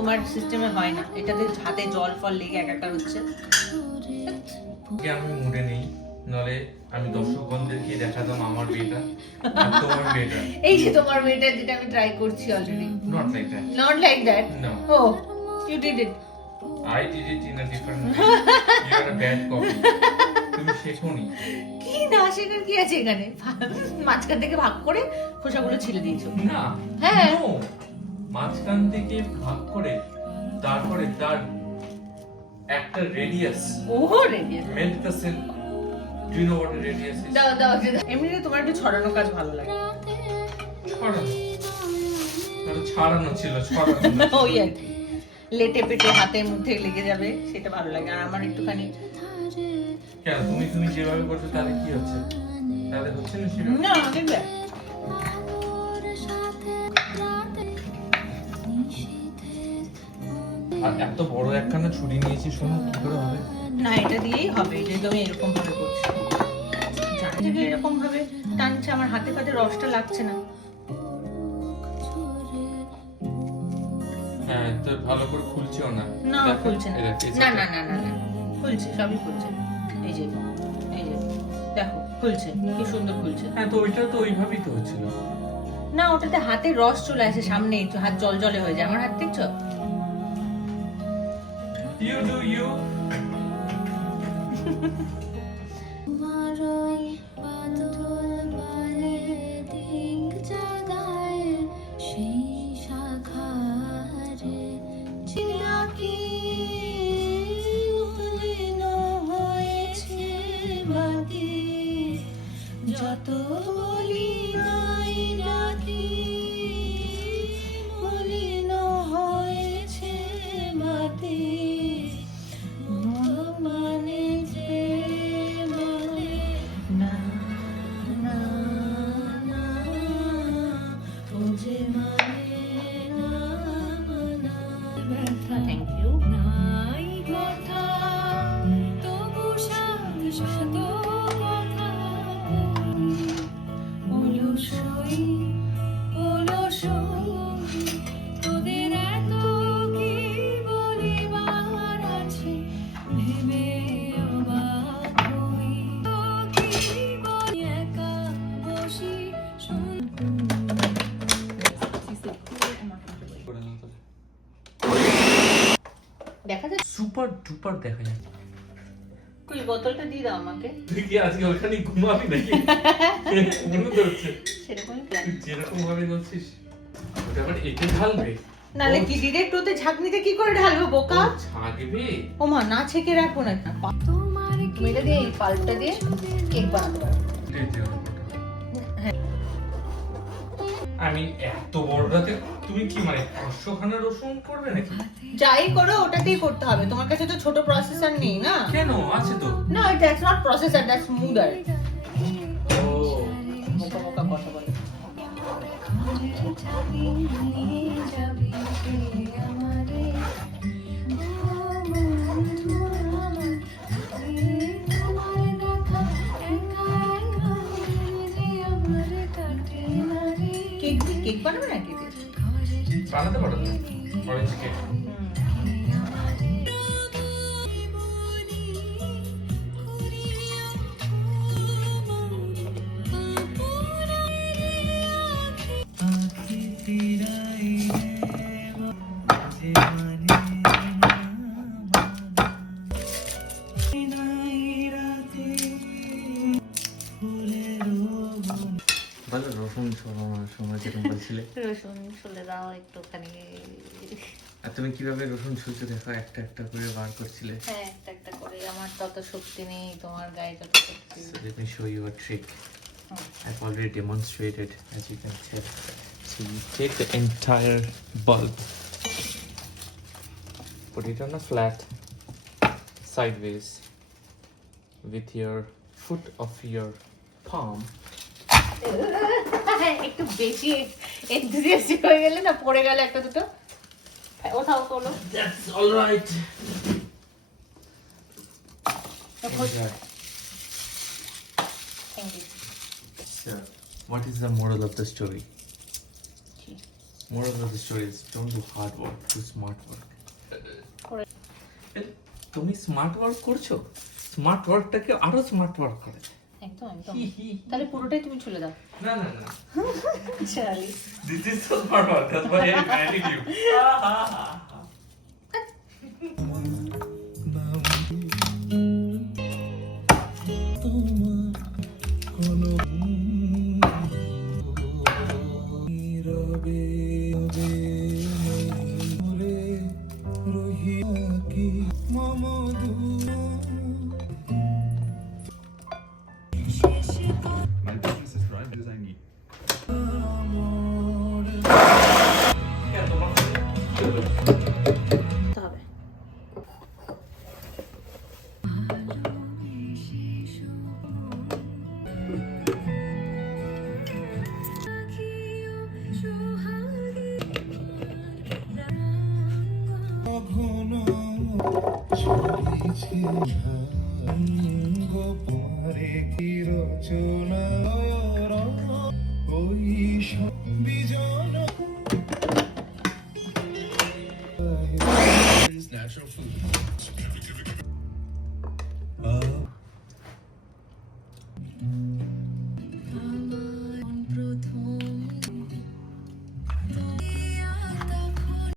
তোমার সিস্টেমে হয় না, এটাতে হাতে জল ফল লেগে একাকার হচ্ছে। আমি মুডে নেই, নলে আমি দর্শকগণদেরকে দেখাতাম আমার বিয়েটা আর তোমার বিয়েটা। এই যে তোমার বিয়েটা যেটা আমি ট্রাই করছি already. Not like that. Not like that. No. Oh, you did it. I did it in a different way. You are a bad copy. তুমি শেখোনি। কি না শেখার কি আছে এখানে? মাঝখান থেকে ভাগ করে খোসাগুলো ছিলে দিয়েছো। না। হ্যাঁ। No. মাঝখান থেকে ভাগ করে তারপরে তার একটা রেডিয়াস। ওহো radius. Melt the silk. Do you know what a radius is? দাও দাও এমনিতে তোমার একটু ছড়ানো কাজ ভালো লাগে। ছড়ানো। তাহলে ছাড়ানো ছিল, ছড়ানো। ওই আর কি। লেটে পেটে হাতের মধ্যে লেগে যাবে সেটা ভালো লাগে। আর আমার একটুখানি কেন তুমি যেভাবে করছো তাহলে কি হচ্ছে? তাহলে হচ্ছে না সেটা? না দেখবে আর এত বড় একখানা ছুরি নিয়েছি, শোনো কি করে হবে? না এটা দিয়েই হবে, যেহেতু আমি এরকম ভাবে করছি। জানি থেকে এরকম ভাবে টানছে, আমার হাতে ফাতে রসটা লাগছে না। হ্যাঁ, তো ভালো করে খুলছেও না। না দেখো, খুলছে না। এই দেখো, এই না দেখো। না না না না খুলছে, সবই খুলছে। এই যে দেখো খুলছে, কি সুন্দর খুলছে। হ্যাঁ, তো ওইটা তো ওইভাবেই তো হচ্ছিল। না ওটাতে হাতে রস চলে আসে সামনে, হাত জল জলে হয়ে যায়। আমার হাত দেখছো? You do you. যত বলি নাই নাকি মলিন হয়েছে মাটি, মানে যে বলে না না না, ও যে মানে না না। Thank you. নাই কথা তবু শত কথা অলসই অলসই, তোদের এত কি বলিবার আছে ভেবে অবাক হই, তো কি বলি একা বসি দেখা যায়। সুপার ডুপার দেখা যায়। কই বোতলটা দিয়ে দাও আমাকে। তুই কি আজকে ওখানে ঘুমাবি নাকি? মনে তো হচ্ছে সেরকমই প্ল্যান। তুই যেরকম ভাবে বলছিস ওটা আবার এতে ঢালবে। নালে কি ডিরেক্ট ওতে ঝাঁকনিতে কি করে ঢালবো বোকা? ছাগবে। ও মা না ছেঁকে রাখবো না। তুমি এটা দিয়ে এই পাল্পটা দিয়ে কেক বানাতে পারো। আমি এত বড় রাতে তুমি কি মানে 500খানা রসুন করবে নাকি? যাই করো ওটাতেই করতে হবে। তোমার কাছে তো ছোট প্রসেসর নেই না? কেন আছে তো। না that's not processor, that's smoother. ও বোকা বোকা কথা বলে। কেক বানাবে না কেক? বানাতে পারো তো অরেঞ্জ কেক। ভালো রসুন ছড়ানোর সময় যেরকম বলছিলে। রসুন ছুলে দাও একটুখানি। আর তুমি কিভাবে রসুন ছুলতে দেখো, একটা একটা করে বার করছিলে। হ্যাঁ একটা একটা করে, আমার তত শক্তি নেই, তোমার গায়ে যত শক্তি। So let me show you a trick. I've already demonstrated, as you can tell. So you take the entire bulb, put it on a flat, sideways, with your foot of your palm. একটু বেশি enthusiastic হয়ে গেলে না, পড়ে গেলে একটা দুটো। ওঠাও তোলো। That's all right. Enjoy. Thank you. So, what is the moral of the story? Moral of the story is don't do hard work, do smart work. তুমি স্মার্ট ওয়ার্ক করছো, স্মার্ট ওয়ার্কটাকে আরো স্মার্ট ওয়ার্ক করে। একদম একদম। তাহলে পুরোটাই তুমি চলে দাও। না না না, চালি this is so smart work, that's why I married you. My business is run design. তবে গোপরে কি রচনা ওই সব বিজয়